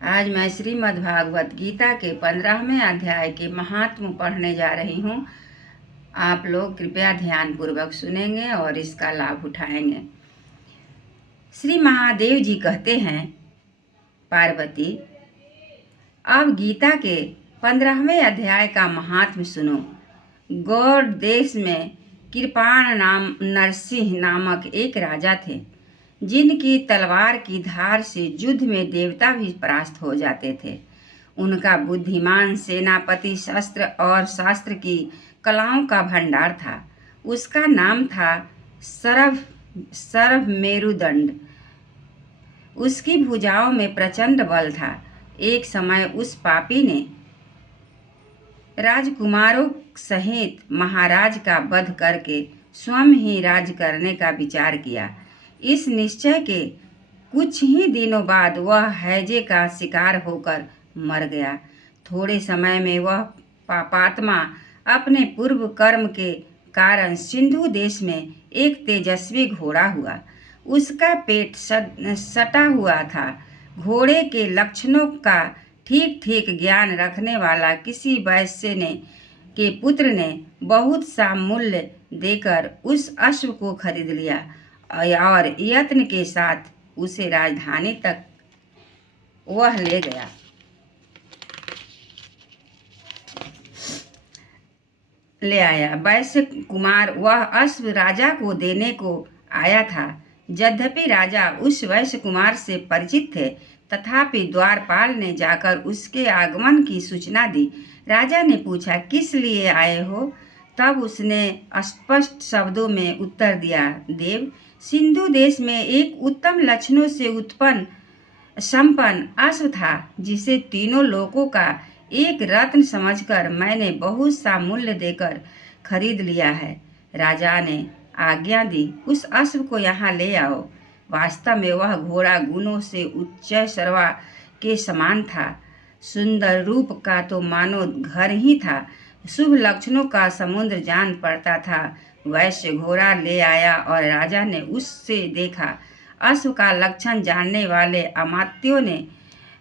आज मैं श्रीमद् भागवत गीता के 15वें अध्याय के महात्म पढ़ने जा रही हूँ। आप लोग कृपया ध्यान पूर्वक सुनेंगे और इसका लाभ उठाएंगे। श्री महादेव जी कहते हैं, पार्वती, अब गीता के 15वें अध्याय का महात्म सुनो। गौड़ देश में कृपाण नाम नरसिंह नामक एक राजा थे, जिनकी तलवार की धार से युद्ध में देवता भी परास्त हो जाते थे। उनका बुद्धिमान सेनापति शस्त्र और शास्त्र की कलाओं का भंडार था। उसका नाम था सरभ मेरुदंड। उसकी भुजाओं में प्रचंड बल था। एक समय उस पापी ने राजकुमारों सहित महाराज का वध करके स्वयं ही राज करने का विचार किया। इस निश्चय के कुछ ही दिनों बाद वह हैजे का शिकार होकर मर गया। थोड़े समय में वह पापात्मा अपने पूर्व कर्म के कारण सिंधु देश में एक तेजस्वी घोड़ा हुआ। उसका पेट सटा हुआ था। घोड़े के लक्षणों का ठीक ठीक ज्ञान रखने वाला किसी वैश्य के पुत्र ने बहुत सा मूल्य देकर उस अश्व को खरीद लिया और यत्न के साथ उसे राजधानी तक वह ले गया। ले आया। वैश्य कुमार वह अश्व राजा को देने को आया था। यद्यपि राजा उस वैश्य कुमार से परिचित थे, तथापि द्वारपाल ने जाकर उसके आगमन की सूचना दी। राजा ने पूछा, किस लिए आए हो? तब उसने स्पष्ट शब्दों में उत्तर दिया, देव, सिंधु देश में एक उत्तम लक्षणों से उत्पन्न संपन्न अश्व था, जिसे तीनों लोकों का एक रत्न समझकर मैंने बहुत सा मूल्य देकर खरीद लिया है। राजा ने आज्ञा दी, उस अश्व को यहाँ ले आओ। वास्तव में वह घोड़ा गुणों से उच्च सर्वा के समान था। सुंदर रूप का तो मानो घर ही था। शुभ लक्षणों का समुद्र जान पड़ता था। वैश्य घोड़ा ले आया और राजा ने उससे देखा। अश्व का लक्षण जानने वाले अमात्यों ने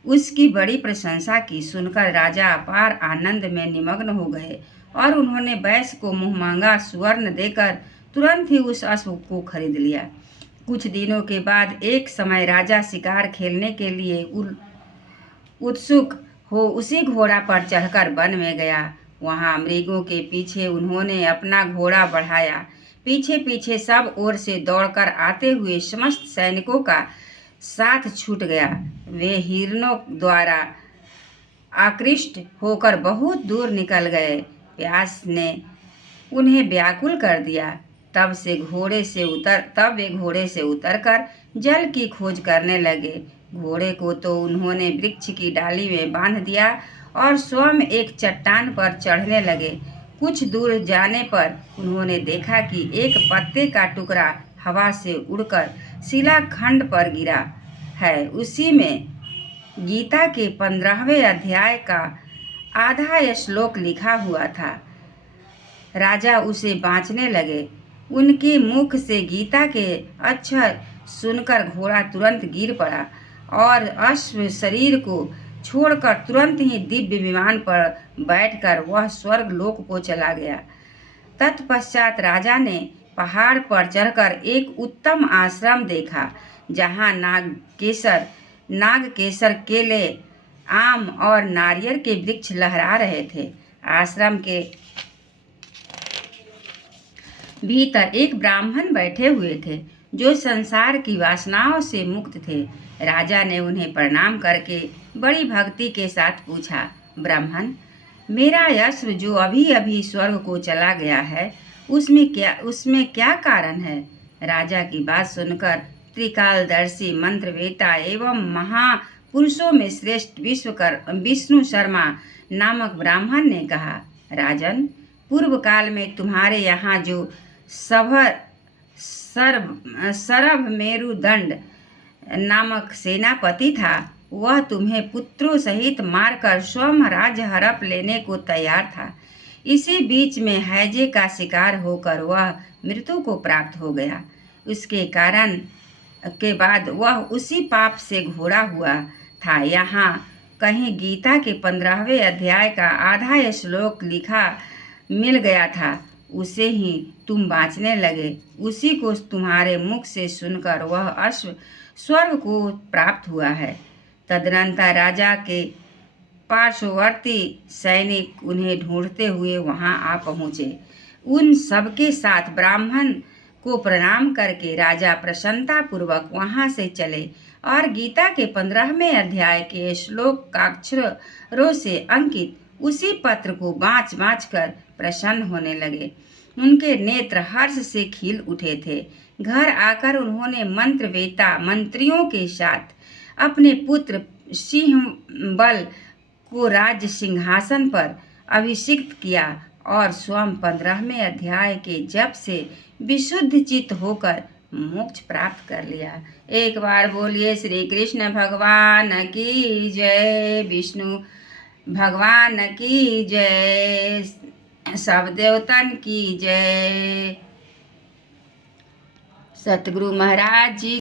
उसकी बड़ी प्रशंसा की। सुनकर राजा अपार आनंद में निमग्न हो गए और उन्होंने वैश्य को मुहमांगा स्वर्ण देकर तुरंत ही उस अश्व को खरीद लिया। कुछ दिनों के बाद एक समय राजा शिकार खेलने के लिए उत्सुक हो उसी घोड़ा पर चढ़कर वन में गया। वहां मृगों के पीछे उन्होंने अपना घोड़ा बढ़ाया। पीछे पीछे सब ओर से दौड़कर आते हुए समस्त सैनिकों का साथ छूट गया। वे हिरणों द्वारा आकृष्ट होकर बहुत दूर निकल गए। प्यास ने उन्हें व्याकुल कर दिया। तब वे घोड़े से उतरकर जल की खोज करने लगे। घोड़े को तो उन्होंने वृक्ष की डाली में बांध दिया और स्वयं एक चट्टान पर चढ़ने लगे। कुछ दूर जाने पर उन्होंने देखा कि एक पत्ते का टुकड़ा हवा से उड़कर शिलाखंड पर गिरा है। उसी में गीता के 15वें अध्याय का आधा श्लोक लिखा हुआ था। राजा उसे बाँचने लगे। उनके मुख से गीता के अक्षर सुनकर घोड़ा तुरंत गिर पड़ा और अश्व शरीर को छोड़कर तुरंत ही दिव्य विमान पर बैठकर वह स्वर्ग लोक को चला गया। तत्पश्चात राजा ने पहाड़ पर चढ़कर एक उत्तम आश्रम देखा, जहाँ नागकेसर केले, आम और नारियल के वृक्ष लहरा रहे थे। आश्रम के भीतर एक ब्राह्मण बैठे हुए थे, जो संसार की वासनाओं से मुक्त थे। राजा ने उन्हें प्रणाम करके बड़ी भक्ति के साथ पूछा, ब्राह्मण, मेरा अश्व जो अभी अभी स्वर्ग को चला गया है, उसमें क्या कारण है? राजा की बात सुनकर त्रिकालदर्शी मंत्रवेता एवं महापुरुषों में श्रेष्ठ विष्णु शर्मा नामक ब्राह्मण ने कहा, राजन, पूर्व काल में तुम्हारे यहाँ जो सरभ मेरुदंड नामक सेनापति था, वह तुम्हें पुत्रों सहित मारकर स्वयं राज्य हड़प लेने को तैयार था। इसी बीच में हैजे का शिकार होकर वह मृत्यु को प्राप्त हो गया। उसके कारण के बाद वह उसी पाप से घोड़ा हुआ था। यहाँ कहीं गीता के 15वें अध्याय का आधा श्लोक लिखा मिल गया था। उसे ही तुम बाँचने लगे। उसी को तुम्हारे मुख से सुनकर वह अश्व स्वर्ग को प्राप्त हुआ है। तदनंतर राजा के पार्श्ववर्ती सैनिक उन्हें ढूंढते हुए वहां आ पहुंचे। उन सबके साथ ब्राह्मण को प्रणाम करके राजा प्रसन्नता पूर्वक वहां से चले और गीता के 15वें अध्याय के श्लोक काक्षरों से अंकित उसी पत्र को बाँच बाँच कर प्रसन्न होने लगे। उनके नेत्र हर्ष से खिल उठे थे। घर आकर उन्होंने मंत्रवेता मंत्रियों के साथ अपने पुत्र सिंहबल को राज्य सिंहासन पर अभिषिक्त किया और स्वयं 15वें अध्याय के जप से विशुद्ध चित्त होकर मोक्ष प्राप्त कर लिया। एक बार बोलिए श्री कृष्ण भगवान की जय, विष्णु भगवान की जय, सब देवतन की जय, सतगुरु महाराज जी